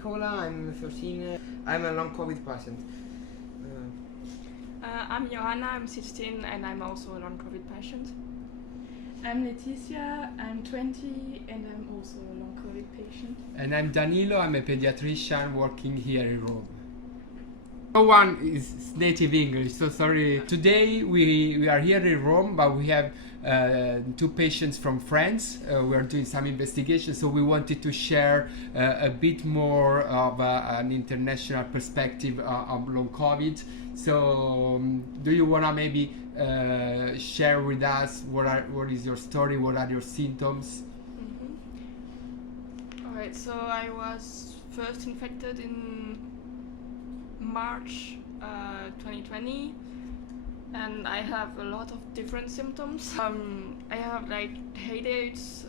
Nicola, I'm 13. I'm a long COVID patient. I'm Johanna, I'm 16 and I'm also a long COVID patient. I'm Letizia, I'm 20 and I'm also a long COVID patient. And I'm Danilo, I'm a pediatrician working here in Rome. No one is native English, so sorry. Today we are here in Rome, but we have two patients from France. We are doing some investigation, so we wanted to share a bit more of an international perspective of long COVID. So do you want to maybe share with us what is your story, what are your symptoms? Alright, so I was first infected in March 2020 and I have a lot of different symptoms. I have like headaches,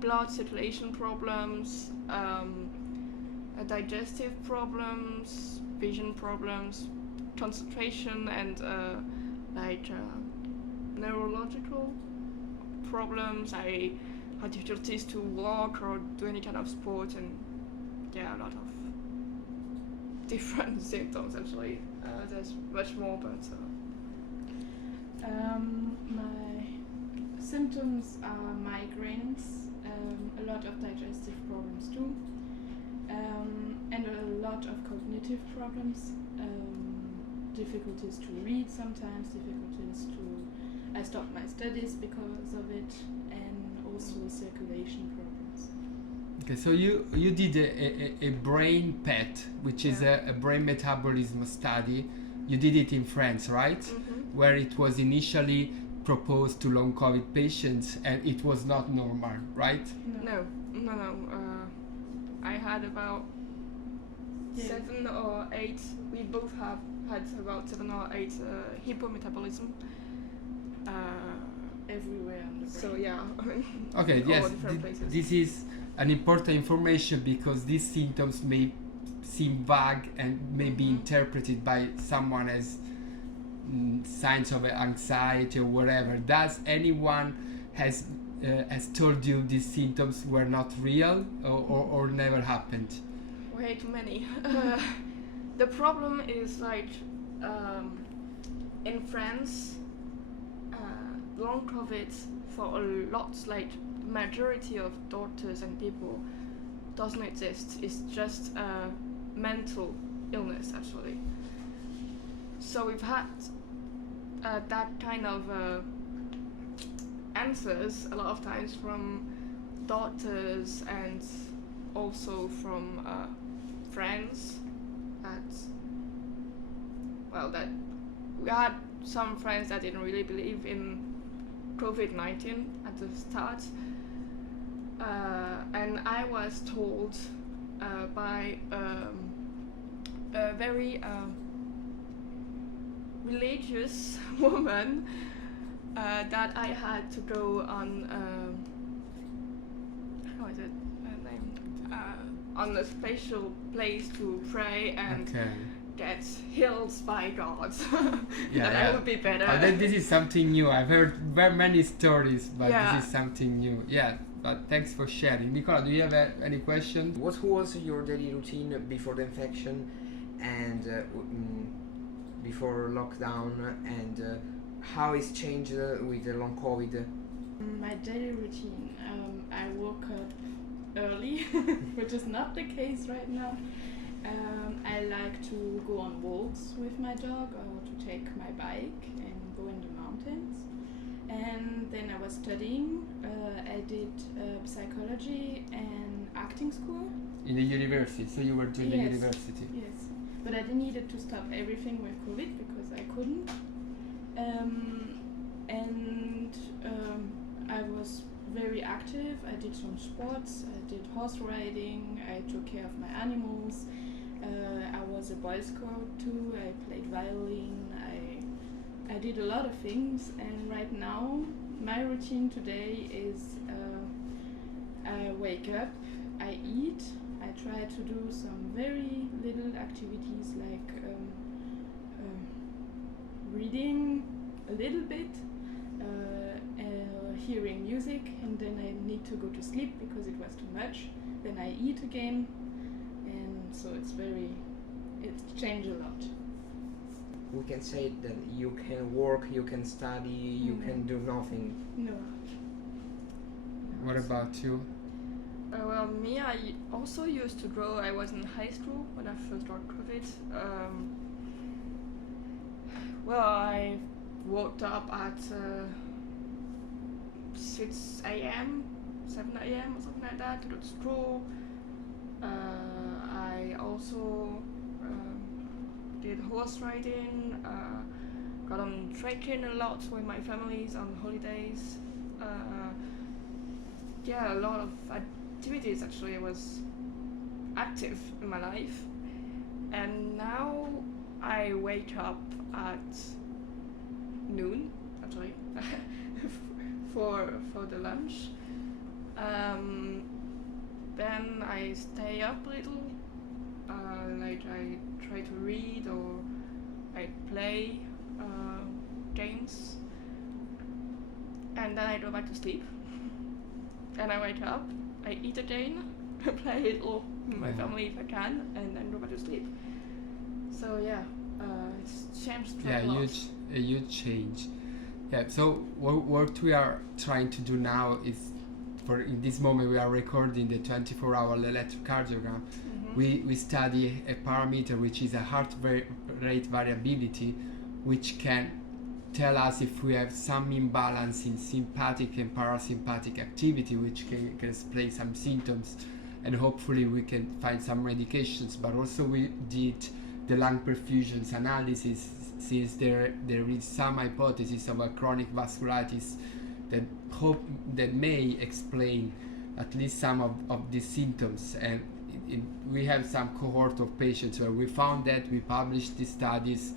blood circulation problems, digestive problems, vision problems, concentration and neurological problems. I had difficulties to walk or do any kind of sport, and yeah, a lot of different symptoms actually. There's much more, but my symptoms are migraines, a lot of digestive problems too, and a lot of cognitive problems, difficulties to read sometimes, I stopped my studies because of it, and also circulation problems. Okay, so you did a brain PET, which is a brain metabolism study. You did it in France, right? Mm-hmm. Where it was initially proposed to long COVID patients, and it was not normal, right? No. I had about 7 or 8. We both have had about 7 or 8 hypometabolism. Everywhere on the brain. So yeah. Okay, all yes, different places. this is an important information because these symptoms may seem vague and may be interpreted by someone as signs of anxiety or whatever. Does anyone has told you these symptoms were not real or never happened? Way too many. The problem is like in France, long COVID for a lot, like majority of doctors and people doesn't exist. It's just a mental illness actually. So we've had that kind of answers a lot of times from doctors and also from friends that we had some friends that didn't really believe in COVID-19 at the start, and I was told by a very religious woman that I had to go on on a special place to pray and get healed by God. That I would be better. This is something new. I've heard very many stories, but this is something new. Yeah, but thanks for sharing. Nicola, do you have any questions? What was your daily routine before the infection and before lockdown, and how it's changed with the long COVID? My daily routine, I woke up early, which is not the case right now. I like to go on walks with my dog or to take my bike and go in the mountains. And then I was studying. I did psychology and acting school. In the university, so you were doing the university? Yes, but I needed to stop everything with COVID because I couldn't. I was very active. I did some sports. I did horse riding. I took care of my animals. I was a Boy Scout too. I played violin. I did a lot of things, and right now my routine today is I wake up, I eat, I try to do some very little activities like reading a little bit, hearing music, and then I need to go to sleep because it was too much. Then I eat again, and so it's changed a lot. We can say that you can work, you can study, you can do nothing. No. What about you? Well, me, I also used to draw. I was in high school when I first got COVID. Well, I woke up at 6 a.m., 7 a.m. or something like that to go to school. I also did horse riding, got on trekking a lot with my families on holidays. Yeah, a lot of activities actually. I was active in my life, and now I wake up at noon actually for the lunch. Then I stay up a little, like I try to read or I play games, and then I go back to sleep. And I wake up, I eat again, play a little with my family if I can, and then go back to sleep. So yeah, it's changed quite a lot. A huge change. Yeah. So what we are trying to do now is, for in this moment we are recording the 24-hour electrocardiogram. We study a parameter which is a heart rate variability, which can tell us if we have some imbalance in sympathetic and parasympathetic activity, which can explain some symptoms, and hopefully we can find some medications. But also we did the lung perfusions analysis, since there is some hypothesis of a chronic vasculitis that may explain at least some of these symptoms. And we have some cohort of patients where we found that, we published these studies,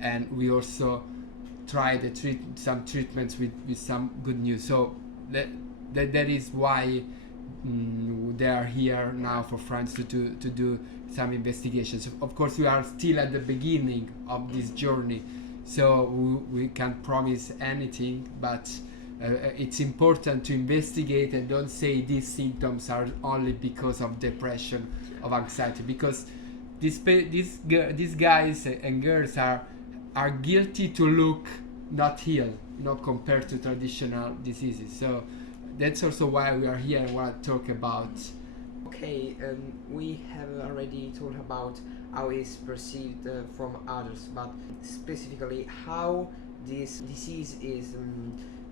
and we also tried some treatments with some good news. So that is why they are here now for France to do some investigations. Of course, we are still at the beginning of this journey, so we can't promise anything, but it's important to investigate and don't say these symptoms are only because of depression, of anxiety, because these guys and girls are guilty to look not healed, not compared to traditional diseases. So that's also why we are here and want to talk about. Okay, we have already talked about how it's perceived from others, but specifically how this disease is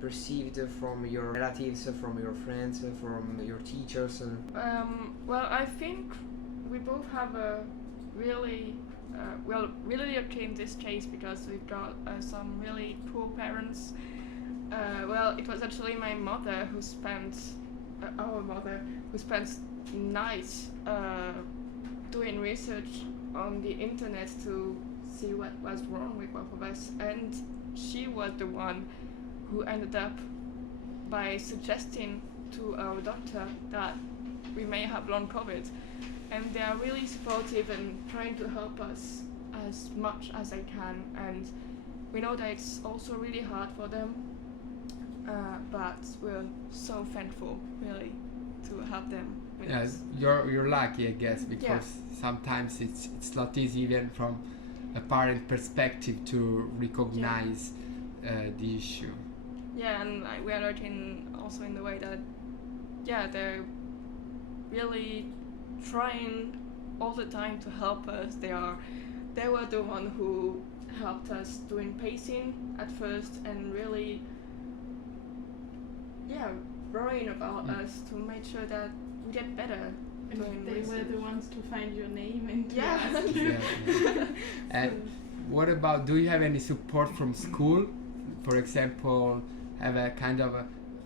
perceived from your relatives, from your friends, from your teachers. Well, I think we both have a really okay in this case, because we've got some really poor parents. Well, it was actually my mother who spent our mother who spent nights doing research on the internet to see what was wrong with both of us, and she was the one who ended up by suggesting to our doctor that we may have long COVID. And they are really supportive and trying to help us as much as they can. And we know that it's also really hard for them, but we're so thankful, really, to help them. Yes, you're lucky, I guess, because sometimes it's not easy even from a parent perspective to recognize the issue. Yeah, and we are working also in the way that, they're really trying all the time to help us. They were the one who helped us doing pacing at first, and really worrying about us to make sure that we get better. And they were the ones to find your name and to Yeah. ask you. And what about, do you have any support from school? For example, have a kind of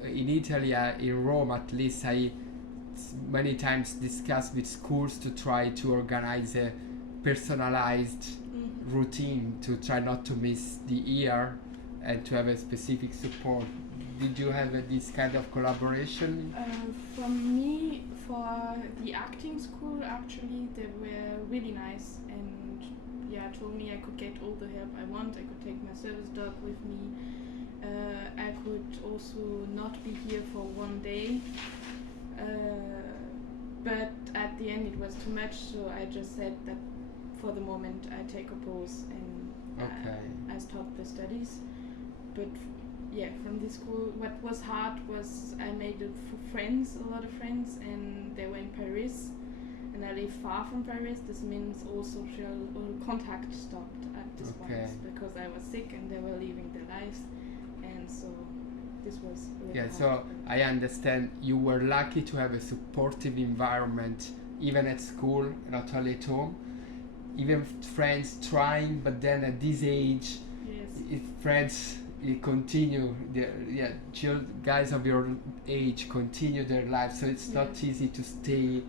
in Italy, in Rome at least, I many times discuss with schools to try to organize a personalized routine to try not to miss the year and to have a specific support. Did you have this kind of collaboration? For me, for the acting school, actually, they were really nice, and told me I could get all the help I want. I could take my service dog with me. I could also not be here for one day. But at the end it was too much, so I just said that for the moment I take a pause and I stop the studies. But yeah, from this school, what was hard was I made a lot of friends, and they were in Paris, and I live far from Paris. This means all contact stopped at this point because I was sick and they were living their lives, and so this was really hard. So I understand you were lucky to have a supportive environment, even at school, not only at home. Even friends trying, but then at this age, if friends continue, guys of your age continue their lives, so it's not easy to stay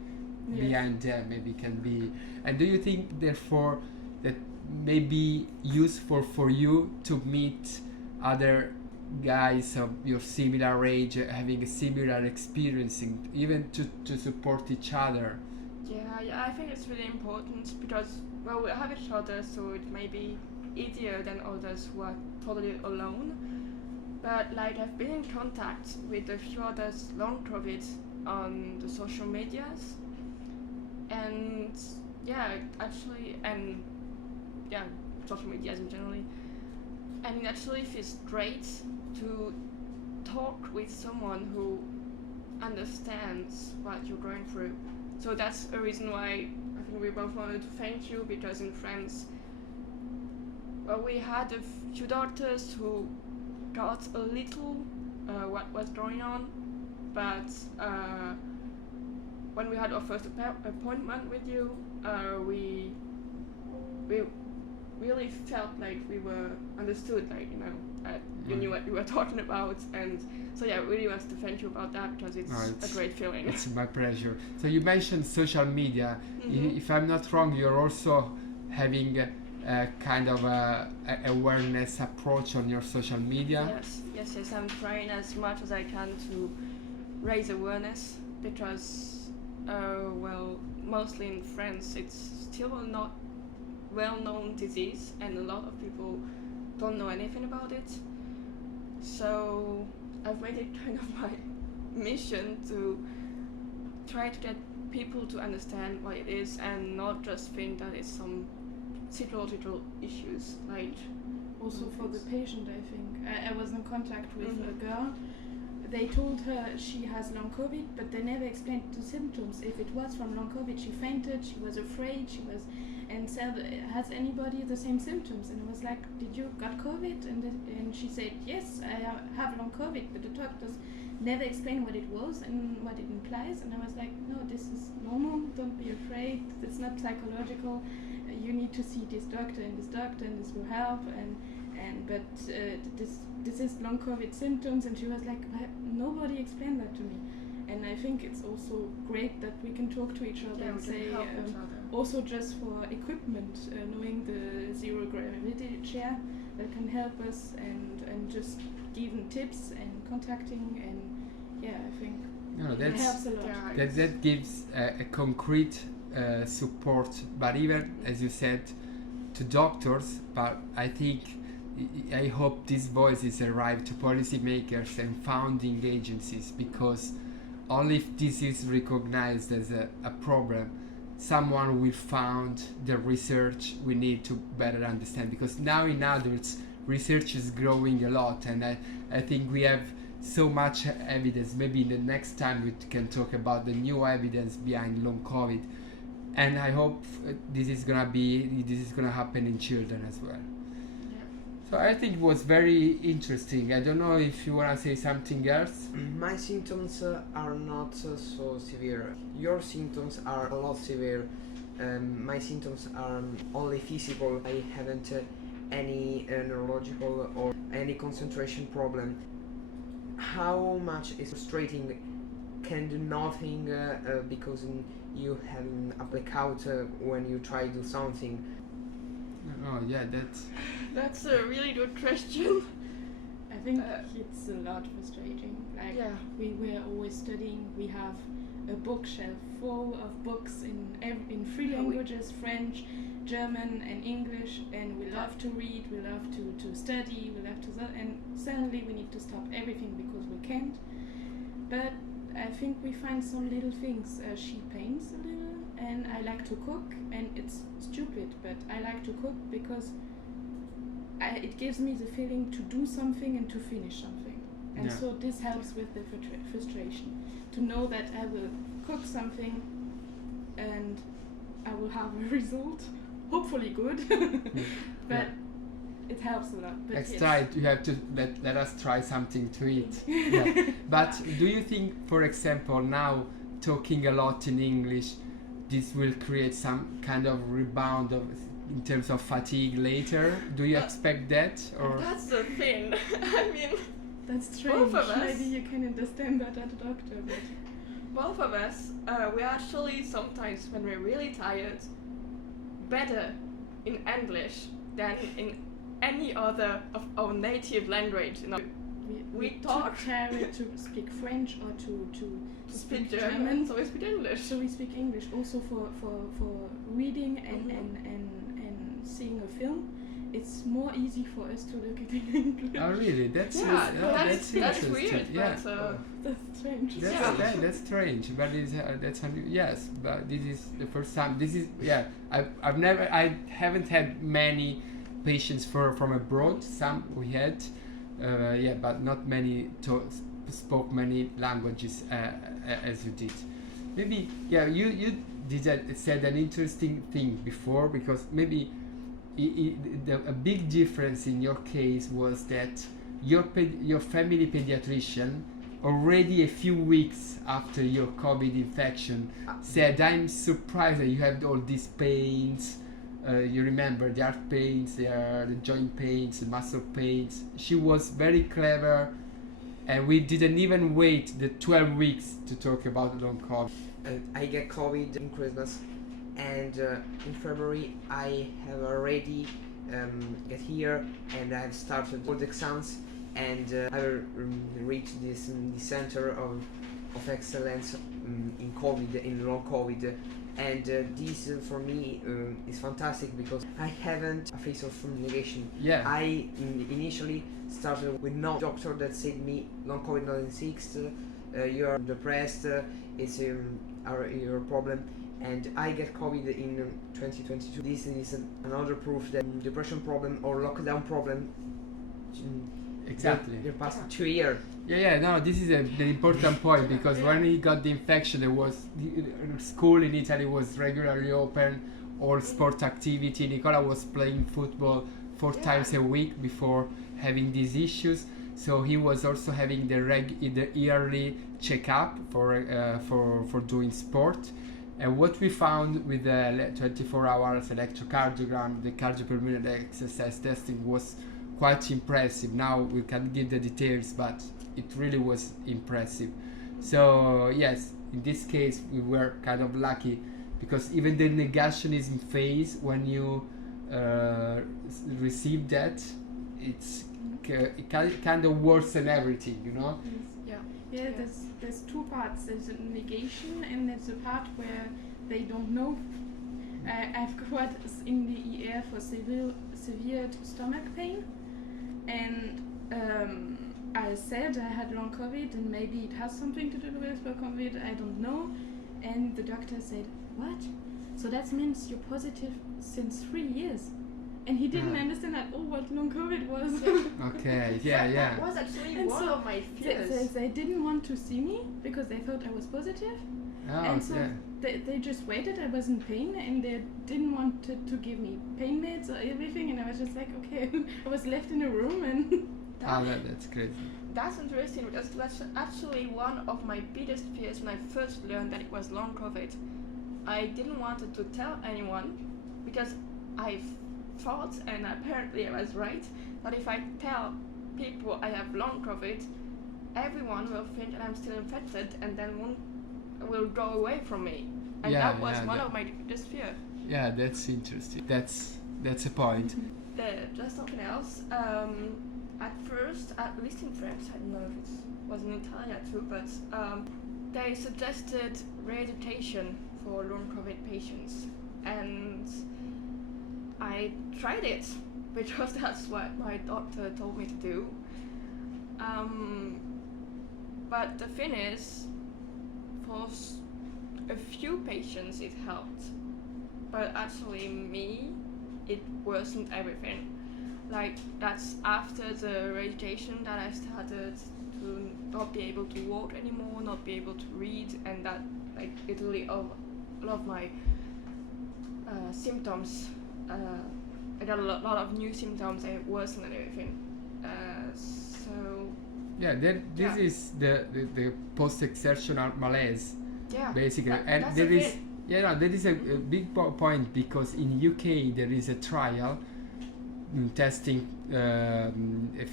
behind them. Maybe can be. And do you think, therefore, that may be useful for you to meet other guys of your similar age, having a similar experience, even to support each other? Yeah, I think it's really important because, well, we have each other, so it may be easier than others who are totally alone. But like, I've been in contact with a few others long COVID on the social medias, and social medias in general. And it actually feels great to talk with someone who understands what you're going through. So that's a reason why I think we both wanted to thank you, because in France, well, we had a few doctors who got a little what was going on, but when we had our first appointment with you, we really felt like we were understood, like, you knew what you were talking about, and so yeah, I really want to thank you about that, because it's a great feeling. It's my pleasure. So you mentioned social media. If I'm not wrong, you're also having a kind of a awareness approach on your social media. Yes, I'm trying as much as I can to raise awareness, because mostly in France it's still not well-known disease, and a lot of people don't know anything about it. So I've made it kind of my mission to try to get people to understand what it is, and not just think that it's some psychological issues. Like, also for the patient, I think I was in contact with a girl. They told her she has long COVID, but they never explained the symptoms. If it was from long COVID, she fainted, she was afraid, and said, has anybody the same symptoms? And I was like, did you got COVID? And she said, yes, I have long COVID, but the doctors never explained what it was and what it implies. And I was like, no, this is normal, don't be afraid, it's not psychological. You need to see this doctor, and this will help. But this is long COVID symptoms. And she was like, nobody explained that to me. And I think it's also great that we can talk to each other and say, also just for equipment, knowing the zero gravity chair that can help us, and just giving tips and contacting, and I think it helps a lot. That gives a concrete support, but even, as you said, to doctors, but I hope these voices arrive to policymakers and founding agencies, because only if this is recognized as a problem, someone will found the research we need to better understand. Because now in adults, research is growing a lot, and I think we have so much evidence. Maybe the next time we can talk about the new evidence behind long COVID, and I hope this is gonna happen in children as well. So I think it was very interesting. I don't know if you want to say something else. My symptoms are not so severe. Your symptoms are a lot severe. My symptoms are only physical. I haven't any neurological or any concentration problem. How much is frustrating? Can do nothing because you have a blackout when you try to do something. Oh yeah, that's a really good question. I think it's a lot frustrating. Like, we were always studying. We have a bookshelf full of books in 3 languages: French, German and English, and we love to read, we love to study, we love to and suddenly we need to stop everything because we can't. But I think we find some little things. She paints a little, and I like to cook, and it's stupid, but I like to cook because it gives me the feeling to do something and to finish something. And Yeah. so this helps with the frustration, to know that I will cook something and I will have a result, hopefully good, but it helps a lot. But Let's yes. try it. You have to let us try something to eat. Yeah. But do you think, for example, now talking a lot in English, this will create some kind of rebound in terms of fatigue later? Do you expect that, or? That's the thing. I mean, That's strange. Both of us. Maybe you can understand that at a doctor, but both of us, we actually sometimes, when we're really tired, better in English than in any other of our native language. You know, we talk. took care to speak French or to speak German, so we speak English. So we speak English also for reading and seeing a film. It's more easy for us to look at it in English. Oh, really? That's Yeah, that's that's interesting. weird, Yeah. but That's strange. That's strange, but yes. But this is the first time. This is I haven't had many patients from abroad. Some we had, but not many spoke many languages as you did. Maybe you said an interesting thing before, because maybe a big difference in your case was that your family pediatrician already a few weeks after your COVID infection said, "I'm surprised that you have all these pains. You remember the arc pains, the joint pains, the muscle pains." She was very clever, and we didn't even wait the 12 weeks to talk about long COVID. I get COVID in Christmas, and in February I have already get here, and I've started all the exams, and I will reach this center of excellence in COVID, in long COVID, and this for me is fantastic because I haven't a phase of negation. Yeah. I initially started with no doctor that said me long COVID 19 you are depressed, it's your problem, and I get COVID in 2022. This is another proof that depression problem or lockdown problem. Exactly. The past 2 years. No, this is the important point, because when he got the infection, there was school in Italy was regularly open, all sport activity. Nicola was playing football 4 times a week before having these issues, so he was also having the yearly checkup for doing sport. And what we found with the 24 hours electrocardiogram, the cardiopulmonary exercise testing, was quite impressive. Now we can give the details, but it really was impressive. So yes, in this case we were kind of lucky, because even the negationism phase, when you receive that, it kind of worsen everything, you know. Yeah, there's 2 parts. There's a negation, and there's a part where they don't know. I've got in the ER for severe stomach pain, and I said I had long COVID, and maybe it has something to do with COVID, I don't know. And the doctor said, "What? So that means you're positive since 3 years." And he didn't understand at all what long COVID was. Okay, That was actually And one so of my fears. They didn't want to see me because they thought I was positive. And so they just waited. I was in pain, and they didn't want to give me pain meds or everything. And I was just like, okay. I was left in a room, and that's crazy. That's interesting, because that's actually one of my biggest fears when I first learned that it was long COVID. I didn't want to tell anyone, because I thought, and apparently I was right, that if I tell people I have long COVID, everyone will think that I'm still infected, and then will go away from me. And that was one of my biggest fears. Yeah, that's interesting. That's a point. Just something else. At first, at least in France, I don't know if it was in Italy too, but they suggested reeducation for long COVID patients, and I tried it because that's what my doctor told me to do. But the thing is, for a few patients it helped, but actually me, it worsened everything. Like, that's after the radiation that I started to not be able to walk anymore, not be able to read, and that, like, literally a lot of my symptoms, I got a lot of new symptoms and it worsened and everything. So Yeah, this is the post-exertional malaise, yeah, basically. And that's there the is, thing. there is a big point, because in UK there is a trial testing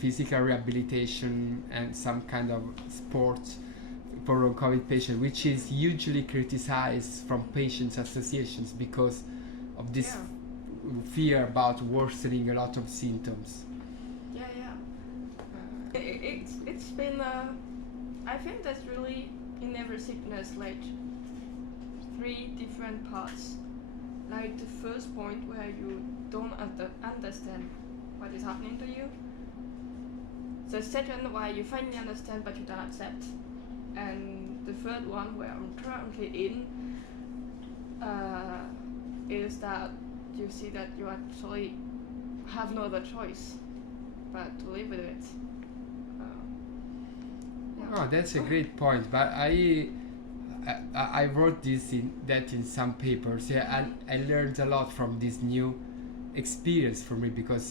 physical rehabilitation and some kind of sports for long COVID patients, which is hugely criticized from patients associations because of this Yeah. fear about worsening a lot of symptoms. Yeah. It's been I think that's really in every sickness like 3 different parts. Like the first point where you don't understand what is happening to you. The second where you finally understand but you don't accept. And the third one where I'm currently in is that you see that you actually have no other choice but to live with it. Yeah. Oh, that's a great point. But I wrote in some papers. Yeah, and I learned a lot from this new experience for me, because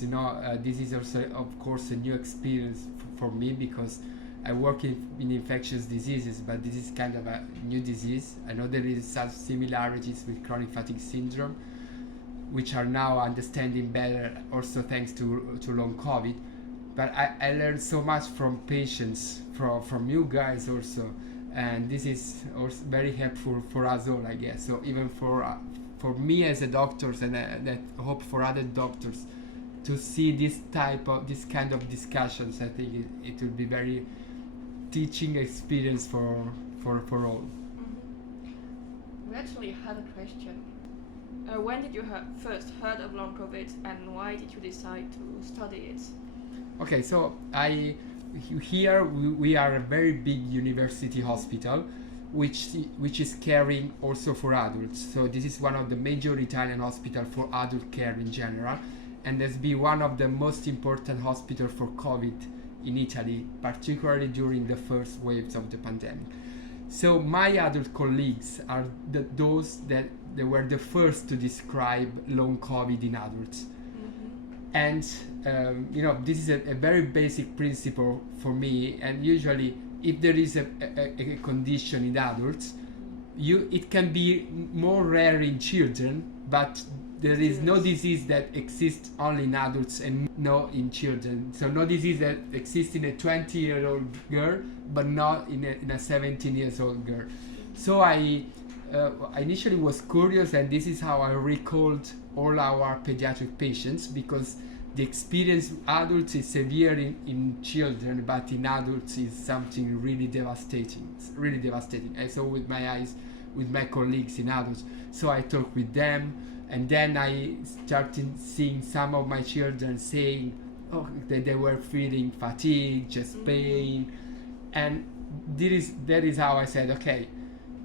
this is also, of course, a new experience for me, because I work in infectious diseases, but this is kind of a new disease. I know there is some similarities with chronic fatigue syndrome, which are now understanding better, also thanks to long COVID. But I learned so much from patients, from you guys also, and this is also very helpful for us all, I guess. So even for me as a doctor, and I hope for other doctors to see this kind of discussions, I think it will be very teaching experience for all. Mm-hmm. We actually had a question. When did you first heard of long COVID, and why did you decide to study it? Okay, so we are a very big university hospital, which is caring also for adults. So this is one of the major Italian hospitals for adult care in general, and has been one of the most important hospitals for COVID in Italy, particularly during the first waves of the pandemic. So my adult colleagues are those that they were the first to describe long COVID in adults. Mm-hmm. And this is a very basic principle for me. And usually, if there is a condition in adults, it can be more rare in children, but there is no disease that exists only in adults and no in children. So no disease that exists in a 20-year-old girl, but not in a 17-year-old girl. So I initially was curious, and this is how I recalled all our pediatric patients, because the experience with adults is severe in children, but in adults is something really devastating. It's really devastating. I saw with my eyes, with my colleagues in adults. So I talked with them, and then I started seeing some of my children saying that they were feeling fatigue, chest pain, and that is how I said, okay,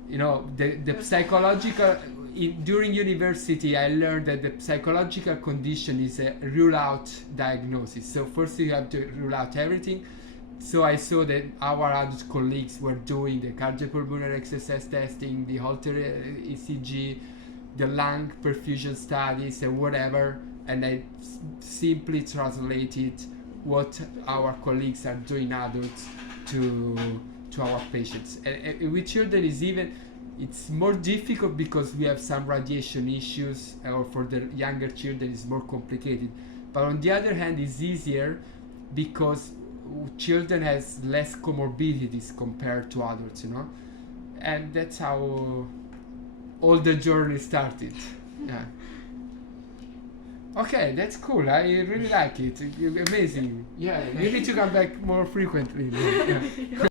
the psychological. During university, I learned that the psychological condition is a rule-out diagnosis. So first you have to rule out everything. So I saw that our adult colleagues were doing the cardiopulmonary exercise testing, the Holter ECG, the lung perfusion studies, and whatever, and I simply translated what our colleagues are doing adults to our patients. And with children it's more difficult because we have some radiation issues, or for the younger children it's more complicated. But on the other hand, it's easier because children has less comorbidities compared to adults, and that's how all the journey started. Yeah. Okay, that's cool. I really like it. Amazing. Yeah, you need to come back more frequently. Yeah.